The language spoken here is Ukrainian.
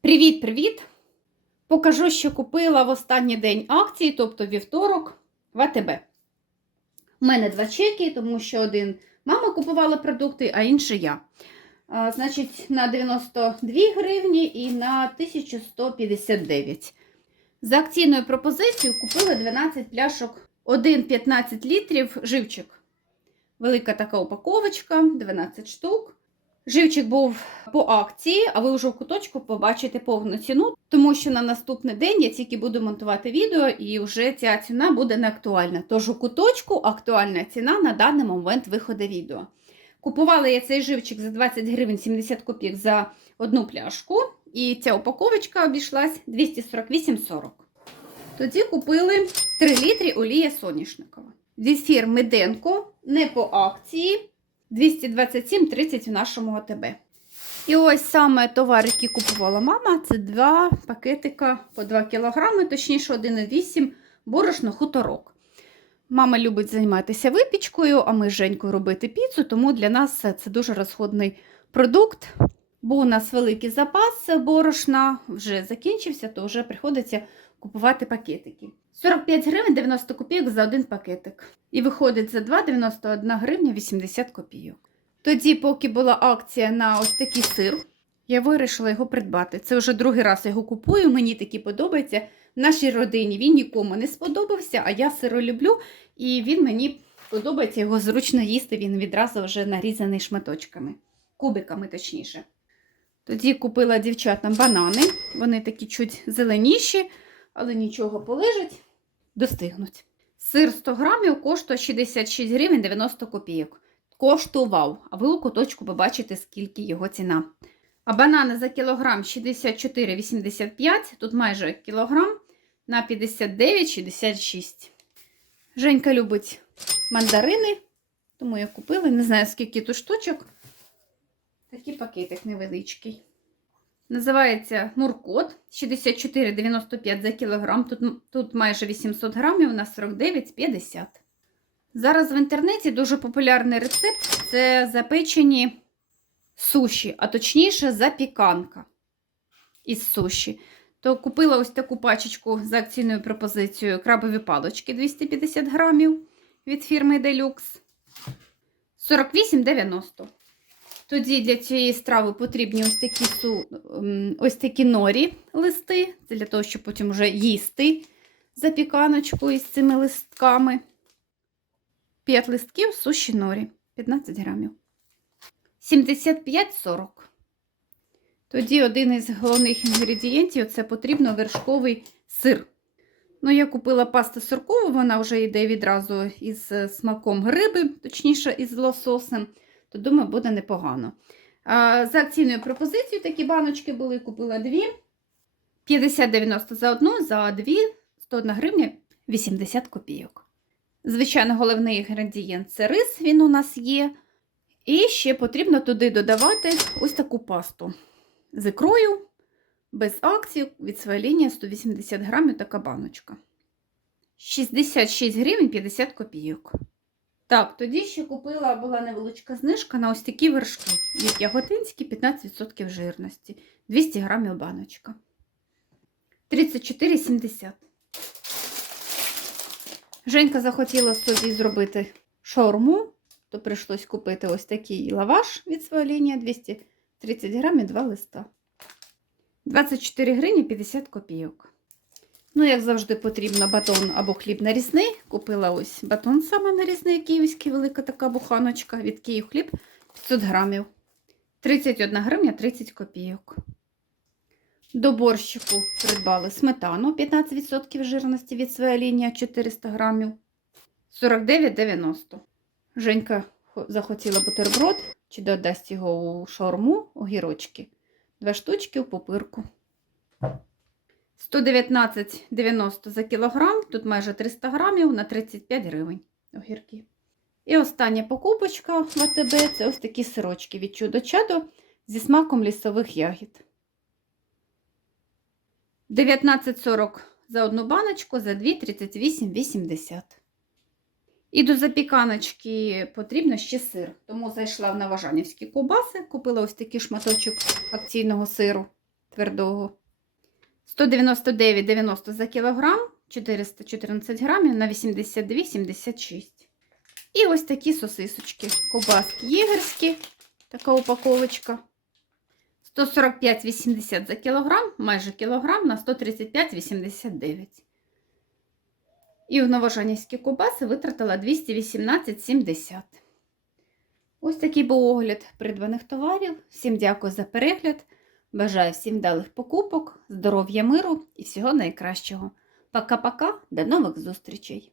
Привіт-привіт! Покажу, що купила в останній день акції, тобто вівторок, в АТБ. У мене два чеки, тому що один мама купувала продукти, а інший я. А, значить, на 92 гривні і на 1159. За акційною пропозицією купила 12 пляшок 1,15 літрів живчик. Велика така упаковочка, 12 штук. Живчик був по акції, а ви вже в куточку побачите повну ціну, тому що на наступний день я тільки буду монтувати відео і вже ця ціна буде не актуальна. Тож у куточку актуальна ціна на даний момент виходу відео. Купувала я цей живчик за 20 гривень 70 копійок за одну пляшку, і ця упаковочка обійшлась 248,40. Тоді купили 3 літри олія соняшникова. Від фірми Денко, не по акції. 227,30 в нашому АТБ. І ось саме товар, який купувала мама, це два пакетика по 2 кг, точніше 1,8 борошно хуторок. Мама любить займатися випічкою, а ми з Женькою робити піцу, тому для нас це дуже розходний продукт. Бо у нас великий запас борошна вже закінчився, то вже приходиться купувати пакетики. 45 гривень 90 копійок за один пакетик. І виходить за 2 91 гривня 80 копійок. Тоді, поки була акція на ось такий сир, я вирішила його придбати. Це вже другий раз його купую, мені такі подобається. В нашій родині він нікому не сподобався, а я сиро люблю, і він мені подобається його зручно їсти, він відразу вже нарізаний шматочками, кубиками точніше. Тоді купила дівчатам банани, вони такі чуть зеленіші, але нічого полежать, достигнуть. Сир 100 грамів коштує 66 гривень 90 копійок. Коштував, а ви у куточку побачите, скільки його ціна. А банани за кілограм 64,85, тут майже кілограм на 59,66. Женька любить мандарини, тому я купила, не знаю, скільки тут штучок. Такий пакетик невеличкий. Називається Муркот 64,95 за кілограм. Тут, тут майже 800 грамів на 49,50. Зараз в інтернеті дуже популярний рецепт це запечені суші, а точніше запіканка із суші. То купила ось таку пачечку з акційною пропозицією крабові палочки 250 грамів від фірми Deluxe. 48,90. Тоді для цієї страви потрібні ось такі ем, ось такі норі листи, для того, щоб потім вже їсти запіканочку із цими листками. 5 листків суші норі, 15 грамів. 75,40. Тоді один із головних інгредієнтів це потрібно вершковий сир. Ну, я купила пасту сиркову, вона вже йде відразу із смаком гриби, точніше, із лососем то думаю, буде непогано. За акційною пропозицією такі баночки були, купила дві. 50,90 за одну, за дві 101 гривня 80 копійок. Звичайно, головний інгредієнт це рис, він у нас є. І ще потрібно туди додавати ось таку пасту з ікрою, без акції, від своєї лінії 180 грамів така баночка. 66 гривень 50 копійок. Так, тоді ще купила була невеличка знижка на ось такі вершки. Від яготинські 15% жирності. 200 грамів баночка. 34,70. Женька захотіла собі зробити шаурму, то прийшлось купити ось такий лаваш від своєї лінії 230 грамів, 2 листа. 24 гривні 50 копійок. Ну, як завжди, потрібно батон або хліб нарізний. Купила ось батон саме нарізний, київський, велика така буханочка від Київ хліб 500 грамів. 31 гривня 30 копійок. До борщику придбали сметану 15% жирності від своєї лінії 400 грамів. 49,90. Женька захотіла бутерброд, чи додасть його у шаурму, огірочки. Два штучки у попирку. 119,90 за кілограм, тут майже 300 грамів на 35 гривень огірки. І остання покупочка в АТБ це ось такі сирочки від чудо чадо зі смаком лісових ягід. 19,40 за одну баночку, за 2 38,80. І до запіканочки потрібно ще сир. Тому зайшла в Наважанівські ковбаси, купила ось такий шматочок акційного сиру. твердого. 199,90 за кілограм, 414 грамів на 82,76. І ось такі сосисочки. Ковбаски єгерські, така упаковочка. 145,80 за кілограм, майже кілограм на 135,89. І в новожанівські ковбаси витратила 218,70. Ось такий був огляд придбаних товарів. Всім дякую за перегляд. Бажаю всім вдалих покупок, здоров'я, миру і всього найкращого. Пока-пока, до нових зустрічей!